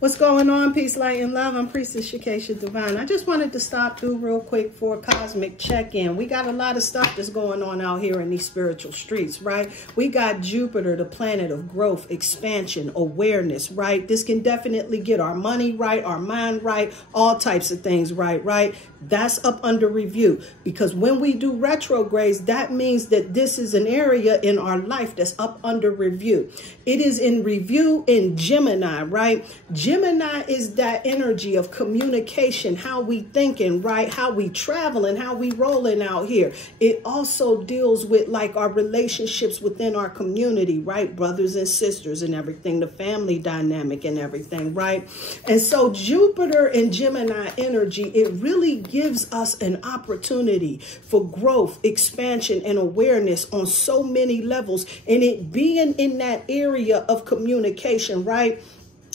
What's going on? Peace, light, and love. I'm Priestess Shakesha Divine. I just wanted to stop through real quick for a cosmic check-in. We got a lot of stuff that's going on out here in these spiritual streets, right? We got Jupiter, the planet of growth, expansion, awareness, right? This can definitely get our money right, our mind right, all types of things right? That's up under review, because when we do retrogrades, that means that this is an area in our life that's up under review. It is in review in Gemini, right? Gemini is that energy of communication, how we thinking, right? How we traveling, how we rolling out here. It also deals with like our relationships within our community, right? Brothers and sisters and everything, the family dynamic and everything, right? And so Jupiter and Gemini energy, it really gives us an opportunity for growth, expansion, and awareness on so many levels. And it being in that area of communication, right?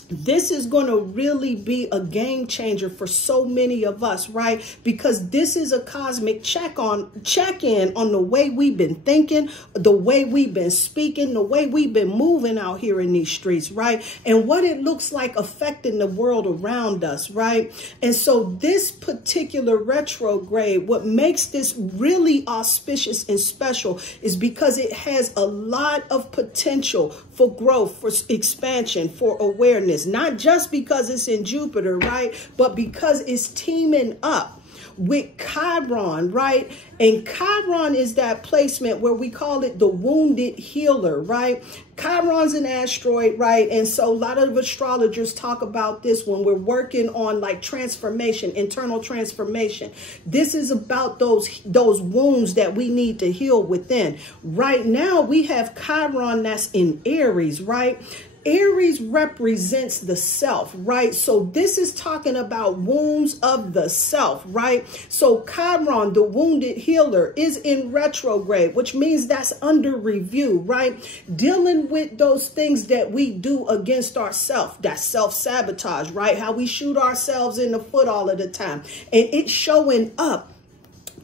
This is going to really be a game changer for so many of us, right? Because this is a cosmic check-in on the way we've been thinking, the way we've been speaking, the way we've been moving out here in these streets, right? And what it looks like affecting the world around us, right? And so this particular retrograde, what makes this really auspicious and special is because it has a lot of potential for growth, for expansion, for awareness. Not just because it's in Jupiter, right? But because it's teaming up with Chiron, right? And Chiron is that placement where we call it the wounded healer, right? Chiron's an asteroid, right? And so a lot of astrologers talk about this when we're working on like transformation, internal transformation. This is about those wounds that we need to heal within. Right now, we have Chiron that's in Aries, right? Aries represents the self, right? So this is talking about wounds of the self, right? So Chiron, the wounded healer, is in retrograde, which means that's under review, right? Dealing with those things that we do against ourselves, that self-sabotage, right? How we shoot ourselves in the foot all of the time. And it's showing up,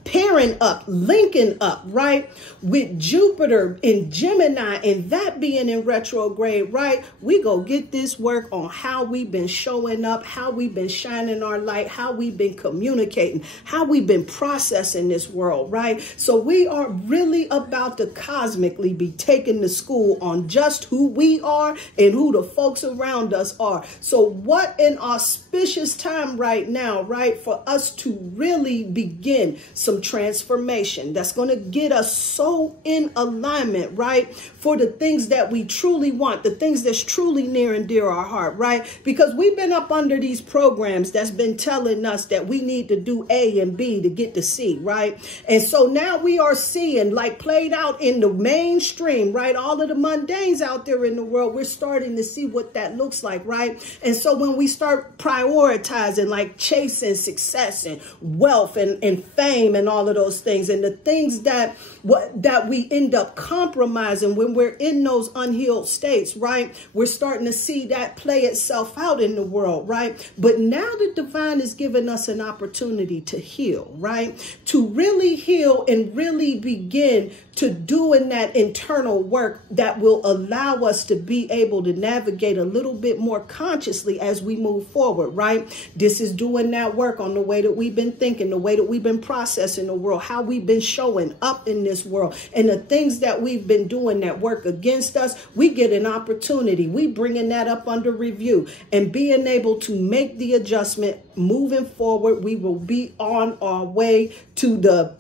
pairing up, linking up, right, with Jupiter in Gemini, and that being in retrograde, right? We go get this work on how we've been showing up, how we've been shining our light, how we've been communicating, how we've been processing this world, right? So we are really about to cosmically be taking the school on just who we are and who the folks around us are. So what an auspicious time right now, right, for us to really begin some transformation that's going to get us so in alignment, right, for the things that we truly want, the things that's truly near and dear our heart, right? Because we've been up under these programs that's been telling us that we need to do A and B to get to C, right? And so now we are seeing, like played out in the mainstream, right, all of the mundanes out there in the world, we're starting to see what that looks like, right? And so when we start prioritizing, like chasing success and wealth and fame and all of those things, and the things that we end up compromising when we're in those unhealed states, right? We're starting to see that play itself out in the world, right? But now the divine is giving us an opportunity to heal, right? To really heal and really begin to doing that internal work that will allow us to be able to navigate a little bit more consciously as we move forward, right? This is doing that work on the way that we've been thinking, the way that we've been processing the world, how we've been showing up in this world, and the things that we've been doing that work against us. We get an opportunity. We bringing that up under review and being able to make the adjustment moving forward. We will be on our way to the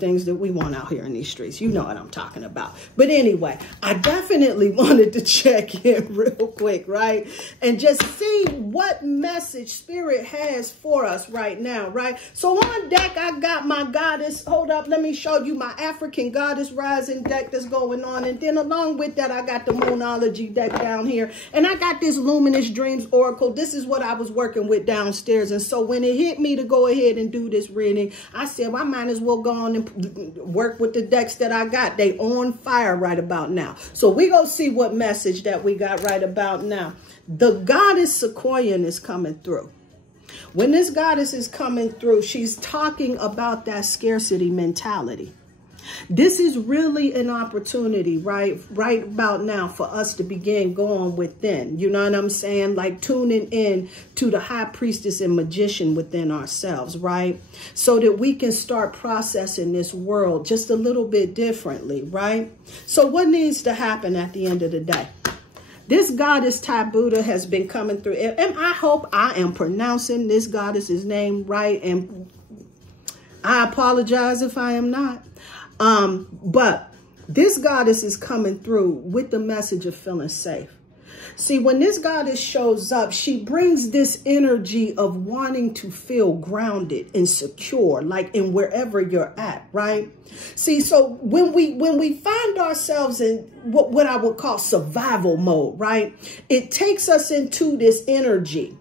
things that we want out here in these streets. You know what I'm talking about. But anyway, I definitely wanted to check in real quick, right? And just see what message Spirit has for us right now, right? So on deck, I got my goddess. Hold up, let me show you my African goddess rising deck that's going on. And then along with that, I got the Moonology deck down here. And I got this Luminous Dreams Oracle. This is what I was working with downstairs. And so when it hit me to go ahead and do this reading, I said, well, I might as well go on and work with the decks that I got. They on fire right about now. So we go see what message that we got right about now. The goddess Sequoian is coming through. When this goddess is coming through, she's talking about that scarcity mentality. This is really an opportunity, right about now, for us to begin going within. You know what I'm saying? Like tuning in to the high priestess and magician within ourselves, right? So that we can start processing this world just a little bit differently, right? So what needs to happen at the end of the day? This goddess Tabuda has been coming through, and I hope I am pronouncing this goddess's name right, and I apologize if I am not. But this goddess is coming through with the message of feeling safe. See, when this goddess shows up, she brings this energy of wanting to feel grounded and secure, like in wherever you're at, right? See, so when we find ourselves in what I would call survival mode, right? It takes us into this energy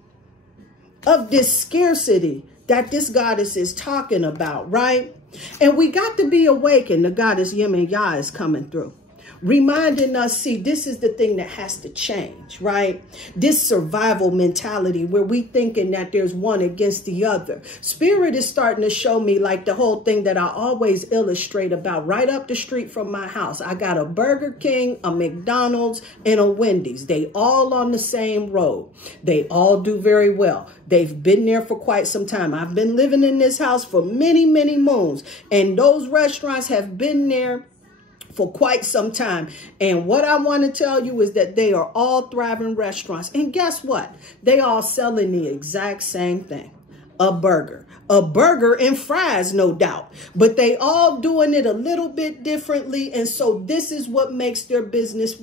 of this scarcity that this goddess is talking about, right? And we got to be awakened. The goddess Yemaya is coming through, reminding us, see, this is the thing that has to change, right? This survival mentality where we thinking that there's one against the other. Spirit is starting to show me like the whole thing that I always illustrate about right up the street from my house. I got a Burger King, a McDonald's, and a Wendy's. They all on the same road. They all do very well. They've been there for quite some time. I've been living in this house for many, many moons, and those restaurants have been there for quite some time. And what I want to tell you is that they are all thriving restaurants. And guess what? They all selling the exact same thing. A burger and fries, no doubt, but they all doing it a little bit differently. And so this is what makes their business.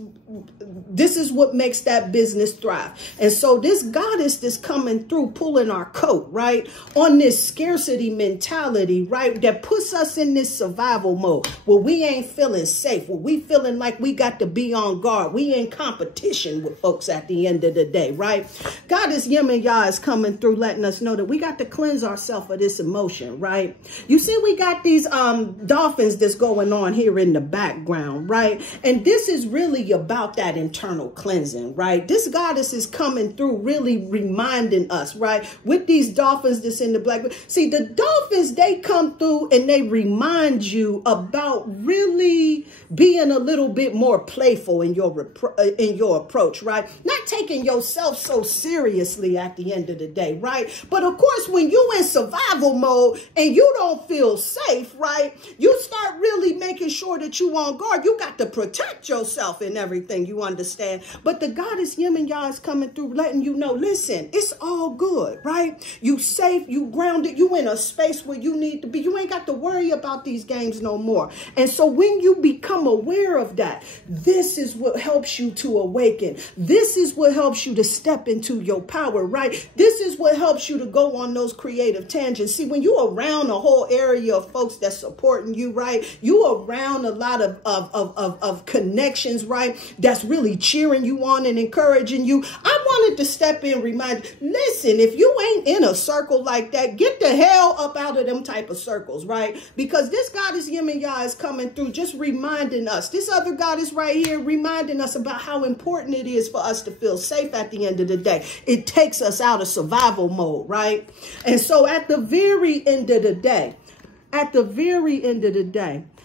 This is what makes that business thrive. And so this goddess is coming through, pulling our coat, right? On this scarcity mentality, right? That puts us in this survival mode where we ain't feeling safe, where we feeling like we got to be on guard. We in competition with folks at the end of the day, right? Goddess Yemaya is coming through, letting us know that we got to cleanse ourselves of this emotion, right? You see, we got these dolphins that's going on here in the background, right? And this is really about that internal cleansing, right? This goddess is coming through, really reminding us, right? With these dolphins that's in the black. See, the dolphins, they come through and they remind you about really being a little bit more playful in your approach, right? Not taking yourself so seriously at the end of the day, right? But of course, when you in survival mode and you don't feel safe, right? You start really making sure that you on guard. You got to protect yourself in everything, you understand? But the goddess Yemaya is coming through, letting you know, listen, it's all good, right? You safe, you grounded, you in a space where you need to be. You ain't got to worry about these games no more. And so when you become aware of that, this is what helps you to awaken. This is what helps you to step into your power, right? This is what helps you to go on those creative tangents. See, when you're around a whole area of folks that's supporting you, right? You around a lot of connections, right? That's really cheering you on and encouraging you. I wanted to step in and remind you, listen, if you ain't in a circle like that, get the hell up out of them type of circles, right? Because this goddess Yemaya is coming through, just reminding us. This other goddess right here reminding us about how important it is for us to feel safe at the end of the day. It takes us out of survival mode, right? And so at the very end of the day,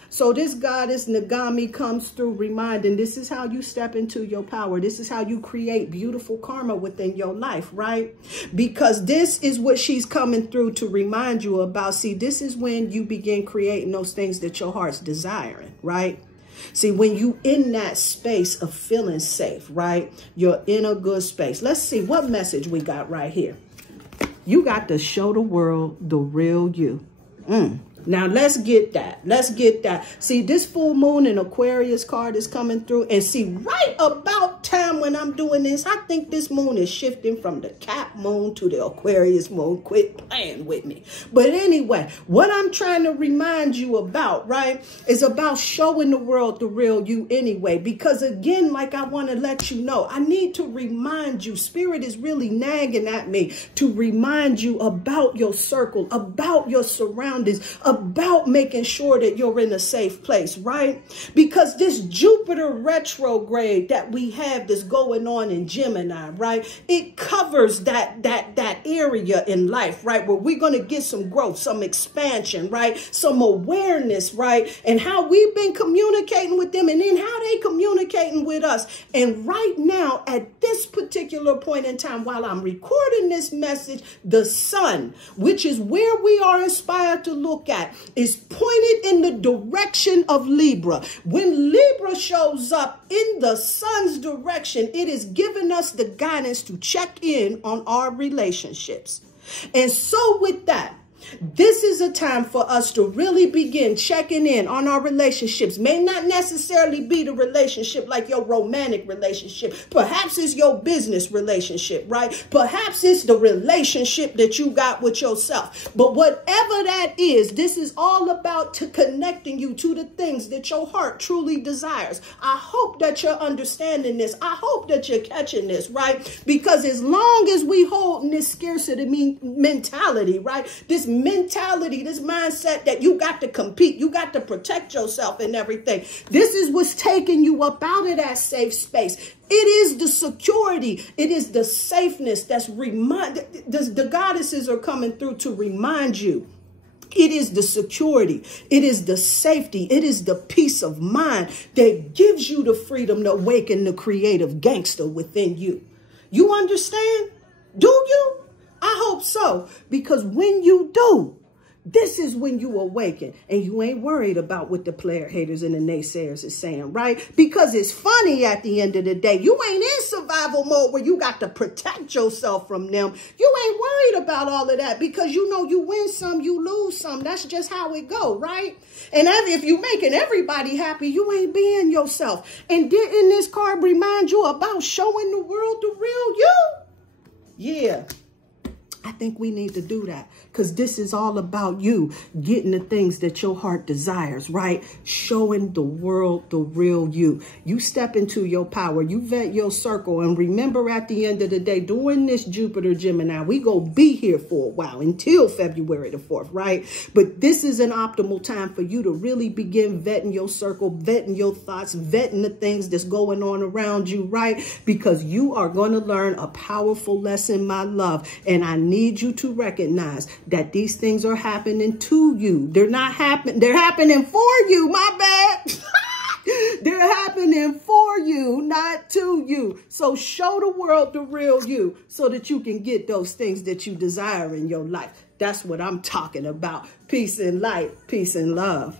so this goddess Nagami comes through reminding this is how you step into your power. This is how you create beautiful karma within your life, right? Because this is what she's coming through to remind you about. See, this is when you begin creating those things that your heart's desiring, right? See, when you in that space of feeling safe, right? You're in a good space. Let's see what message we got right here. You got to show the world the real you. Now, let's get that. Let's get that. See, this full moon and Aquarius card is coming through. And see, right about time when I'm doing this, I think this moon is shifting from the Cap moon to the Aquarius moon. Quit playing with me. But anyway, what I'm trying to remind you about, right, is about showing the world the real you anyway. Because again, like I want to let you know, I need to remind you, Spirit is really nagging at me to remind you about your circle, about your surroundings, about making sure that you're in a safe place, right? Because this Jupiter retrograde that we have that's going on in Gemini, right? It covers that area in life, right? Where we're going to get some growth, some expansion, right? Some awareness, right? And how we've been communicating with them and then how they communicating with us. And right now, at this particular point in time, while I'm recording this message, the sun, which is where we are inspired to look at, is pointed in the direction of Libra. When Libra shows up in the sun's direction, it is giving us the guidance to check in on our relationships. And so with that, this is a time for us to really begin checking in on our relationships. May not necessarily be the relationship like your romantic relationship. Perhaps it's your business relationship, right? Perhaps it's the relationship that you got with yourself. But whatever that is, this is all about connecting you to the things that your heart truly desires. I hope that you're understanding this. I hope that you're catching this, right? Because as long as we hold in this scarcity mentality, right? This mentality, this mindset that you got to compete, you got to protect yourself and everything. This is what's taking you up out of that safe space. It is the security. It is the safeness that's the goddesses are coming through to remind you. It is the security. It is the safety. It is the peace of mind that gives you the freedom to awaken the creative gangster within you. You understand? Do you? I hope so, because when you do, this is when you awaken and you ain't worried about what the player haters and the naysayers is saying, right? Because it's funny at the end of the day. You ain't in survival mode where you got to protect yourself from them. You ain't worried about all of that because you know you win some, you lose some. That's just how it go, right? And if you making everybody happy, you ain't being yourself. And didn't this card remind you about showing the world the real you? Yeah. I think we need to do that because this is all about you getting the things that your heart desires, right? Showing the world the real you. You step into your power. You vet your circle. And remember, at the end of the day, during this Jupiter Gemini, we go be here for a while until February the 4th, right? But this is an optimal time for you to really begin vetting your circle, vetting your thoughts, vetting the things that's going on around you, right? Because you are going to learn a powerful lesson, my love. And I need you to recognize that these things are happening to you. They're not happening. They're happening for you. My bad. They're happening for you, not to you. So show the world the real you so that you can get those things that you desire in your life. That's what I'm talking about. Peace and light. Peace and love.